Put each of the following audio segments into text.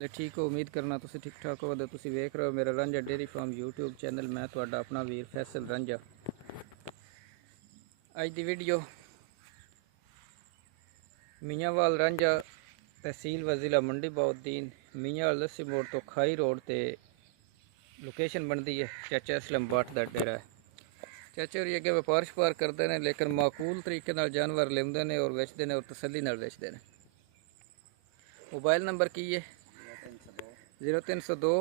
ठीक हो। उम्मीद करना तुम ठीक ठाक हो। तुम वेख रहे हो मेरा Ranjha dairy farm YouTube channel. मैं तुहाडा अपना वीर फैसल रांझा। अज की वीडियो मियांवाल रांझा तहसील व जिला मंडी बहाउद्दीन मियांवाल लस्सी मोड़ तो खाई रोड ते लोकेशन बनती है। चाचा असलम बाट का डेरा है। चाचा होरी अगे व्यापार शपार करते हैं, लेकिन माकूल तरीके नाल जानवर लेंदे ने और वेचते हैं और तसल्ली नाल वेचते हैं। मोबाइल नंबर की है 0302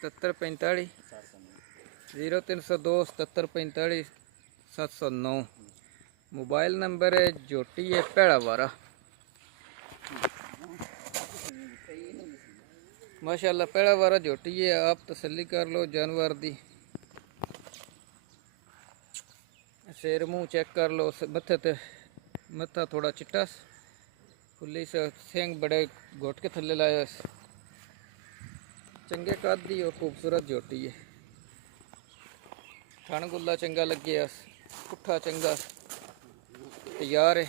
7745 0302 7745 709। मोबाइल नंबर है जोटी है भैड़ा वारा। माशाल्लाह भैड़ा वारा जोटी है। आप तसल्ली कर लो जानवर दी। सिर मुँह चेक कर लो। मत्थे ते मत्था थोड़ा चिट्टा खुली सिंग बड़े घुट के थले लाया। चंगे कद दी और खूबसूरत जोटी है। थन गुला चंगा लगे, पुट्ठा चंगा तैयार है।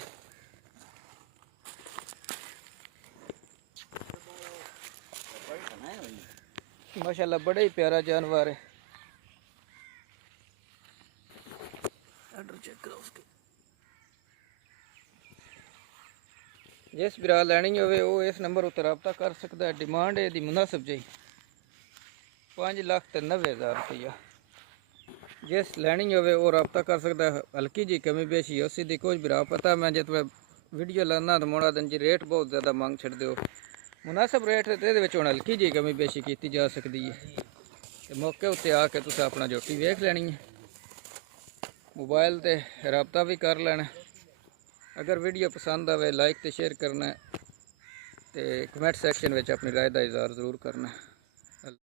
माशाल्लाह बड़ा ही प्यारा जानवर है। चेक करो उसके। जिस बिरा लैनी हो इस नंबर उत्ते रब्ता कर सकता है। डिमांड है दी मुनासिब जी 5,90,000 रुपया। जिस लैनी हो रब्ता कर सकता है। हल्की जी कमी बेशी उसी दी कुछ बिरा पता मैं जो तुम्हें वीडियो लाना तो मोड़ा दिन जी रेट बहुत ज़्यादा मांग छड़ दो। मुनासिब रेट तो ये हल्की जी कमी बेशी की जा सकती है। तो मौके उत्ते आके तुस अपना जोटी वेख लैनी है। मोबाइल ते रब्ता भी कर लेना। अगर वीडियो पसंद आवे लाइक तो शेयर करना, तो कमेंट सैक्शन में अपनी राय का इजहार जरूर करना।